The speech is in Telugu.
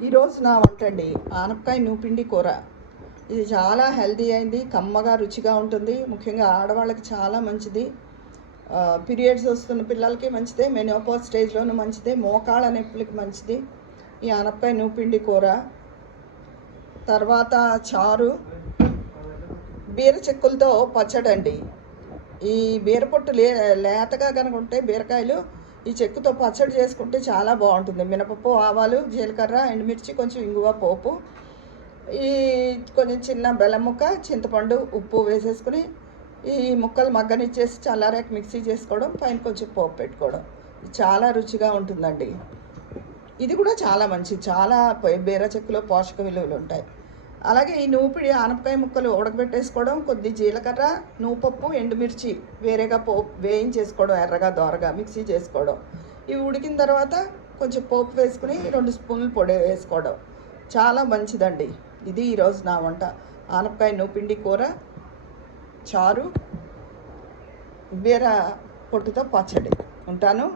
ఈరోజు నా వంట అండి ఆనపకాయ నూపిండి కూర. ఇది చాలా హెల్తీ అయింది, కమ్మగా రుచిగా ఉంటుంది. ముఖ్యంగా ఆడవాళ్ళకి చాలా మంచిది. పీరియడ్స్ వస్తున్న పిల్లలకి మంచిదే, మెనోపాజ్ స్టేజ్లోనూ మంచిదే, మోకాళ్ళ నొప్పులకి మంచిది ఈ ఆనపకాయ నూపిండి కూర. తర్వాత చారు, బీర చెక్కులతో పచ్చడండి. ఈ బీర పొట్టు లేతగా కనుక ఉంటే బీరకాయలు ఈ చెక్కుతో పచ్చడి చేసుకుంటే చాలా బాగుంటుంది. మినపప్పు, ఆవాలు, జీలకర్ర, ఎండుమిర్చి, కొంచెం ఇంగువ పోపు, ఈ కొంచెం చిన్న బెల్లం ముక్క, చింతపండు, ఉప్పు వేసేసుకుని ఈ ముక్కలు మగ్గనిచ్చేసి చల్లారాక మిక్సీ చేసుకోవడం, పైన కొంచెం పోపు పెట్టుకోవడం. చాలా రుచిగా ఉంటుందండి. ఇది కూడా చాలా మంచిది, చాలా బీర చెక్కులో పోషక విలువలు ఉంటాయి. అలాగే ఈ నూపిడి ఆనపకాయ ముక్కలు ఉడకబెట్టేసుకోవడం, కొద్ది జీలకర్ర, నూపప్పు, ఎండుమిర్చి వేరేగా పోపు వేయించేసుకోవడం, ఎర్రగా దోరగా మిక్సీ చేసుకోవడం. ఇవి ఉడికిన తర్వాత కొంచెం పోపు వేసుకుని 2 స్పూన్లు పొడి వేసుకోవడం. చాలా మంచిదండి. ఇది ఈరోజు నా వంట. ఆనపకాయ నూపిండి కూర, చారు, బీర పొట్టుతో పచ్చడి. ఉంటాను.